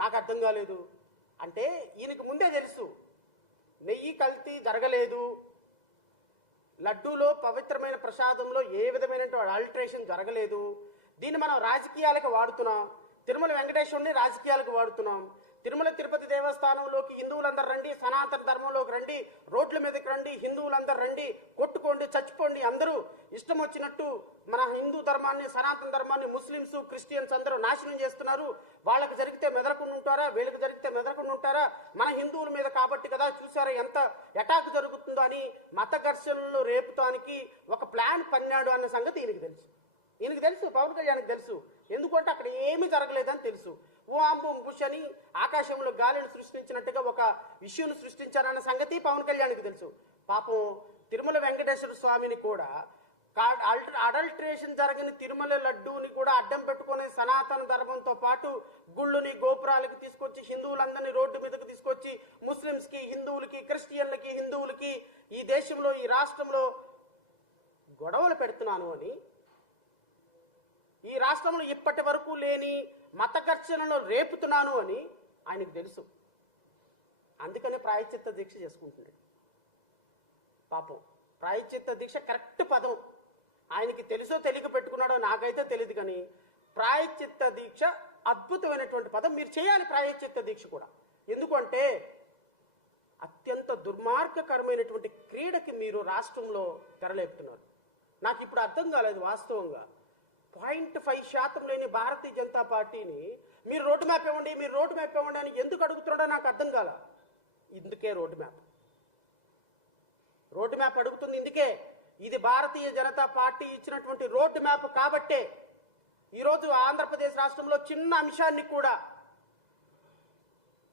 నాకు అర్థం కాలేదు అంటే ఈయనకు ముందే తెలుసు నెయ్యి కల్తీ జరగలేదు, లడ్డూలో పవిత్రమైన ప్రసాదంలో ఏ విధమైనటువంటి ఆల్టరేషన్ జరగలేదు, దీన్ని మనం రాజకీయాలకు వాడుతున్నాం, తిరుమల వెంకటేశ్వరుని రాజకీయాలకు వాడుతున్నాం, తిరుమల తిరుపతి దేవస్థానంలోకి హిందువులందరూ రండి, సనాతన ధర్మంలోకి రండి, రోడ్ల మీదకి రండి, హిందువులందరూ రండి, కొట్టుకోండి, చచ్చిపోండి, అందరూ ఇష్టం వచ్చినట్టు మన హిందూ ధర్మాన్ని, సనాతన ధర్మాన్ని ముస్లింస్, క్రిస్టియన్స్ అందరూ నాశనం చేస్తున్నారు, వాళ్ళకి జరిగితే మెదలకుండా ఉంటారా, వీళ్ళకి జరిగితే మెదలకుండా ఉంటారా, మన హిందువుల మీద కాబట్టి కదా చూసారా ఎంత అటాక్ జరుగుతుందో అని మత ఘర్షణలు రేపుతానికి ఒక ప్లాన్ పన్నాడు అన్న సంగతి ఈయనకి తెలుసు, పవన్ కళ్యాణ్కి తెలుసు. ఎందుకంటే అక్కడ ఏమీ జరగలేదని తెలుసు. ఓ అంబు బుష్ అని ఆకాశంలో గాలిని సృష్టించినట్టుగా ఒక ఇష్యూను సృష్టించారన్న సంగతి పవన్ కళ్యాణ్కి తెలుసు. పాపం తిరుమల వెంకటేశ్వర స్వామిని కూడా అడల్ట్రేషన్ జరగని తిరుమల లడ్డూని కూడా అడ్డం పెట్టుకునే సనాతన ధర్మంతో పాటు గుళ్ళుని గోపురాలకి తీసుకొచ్చి హిందువులందరినీ రోడ్డు మీదకి తీసుకొచ్చి ముస్లింస్కి, హిందువులకి, క్రిస్టియన్లకి, హిందువులకి ఈ దేశంలో, ఈ రాష్ట్రంలో గొడవలు పెడుతున్నాను అని, ఈ రాష్ట్రంలో ఇప్పటి వరకు లేని మత ఘర్షణను రేపుతున్నాను అని ఆయనకు తెలుసు. అందుకనే ప్రాయశ్చిత్త దీక్ష చేసుకుంటున్నాడు. పాపం ప్రాయశ్చిత్త దీక్ష కరెక్ట్ పదం. ఆయనకి తెలుసో తెలియక పెట్టుకున్నాడో నాకైతే తెలియదు, కానీ ప్రాయశ్చిత్త దీక్ష అద్భుతమైనటువంటి పదం. మీరు చేయాలి ప్రాయశ్చిత్త దీక్ష కూడా. ఎందుకంటే అత్యంత దుర్మార్గకరమైనటువంటి క్రీడకి మీరు రాష్ట్రంలో తెరలేపుతున్నారు. నాకు ఇప్పుడు అర్థం కాలేదు వాస్తవంగా. 0.5% లేని భారతీయ జనతా పార్టీని మీరు రోడ్ మ్యాప్ ఇవ్వండి అని ఎందుకు అడుగుతున్నాడో నాకు అర్థం కాల. ఇందుకే రోడ్ మ్యాప్ అడుగుతుంది. ఇందుకే ఇది భారతీయ జనతా పార్టీ ఇచ్చినటువంటి రోడ్ మ్యాప్ కాబట్టే ఈరోజు ఆంధ్రప్రదేశ్ రాష్ట్రంలో చిన్న అంశాన్ని కూడా,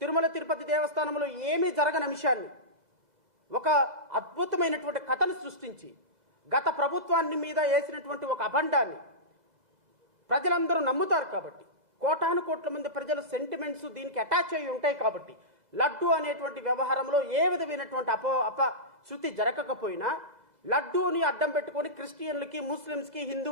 తిరుమల తిరుపతి దేవస్థానంలో ఏమీ జరగని అంశాన్ని ఒక అద్భుతమైనటువంటి కథను సృష్టించి గత ప్రభుత్వాన్ని మీద వేసినటువంటి ఒక అబండాన్ని ప్రజలందరూ నమ్ముతారు కాబట్టి, కోటాను కోట్ల మంది ప్రజల సెంటిమెంట్స్ దీనికి అటాచ్ అయి ఉంటాయి కాబట్టి, లడ్డు అనేటువంటి వ్యవహారంలో ఏ విధమైనటువంటి అపశృతి జరగకపోయినా లడ్డూని అడ్డం పెట్టుకొని క్రిస్టియన్లకి, ముస్లింస్కి, హిందూ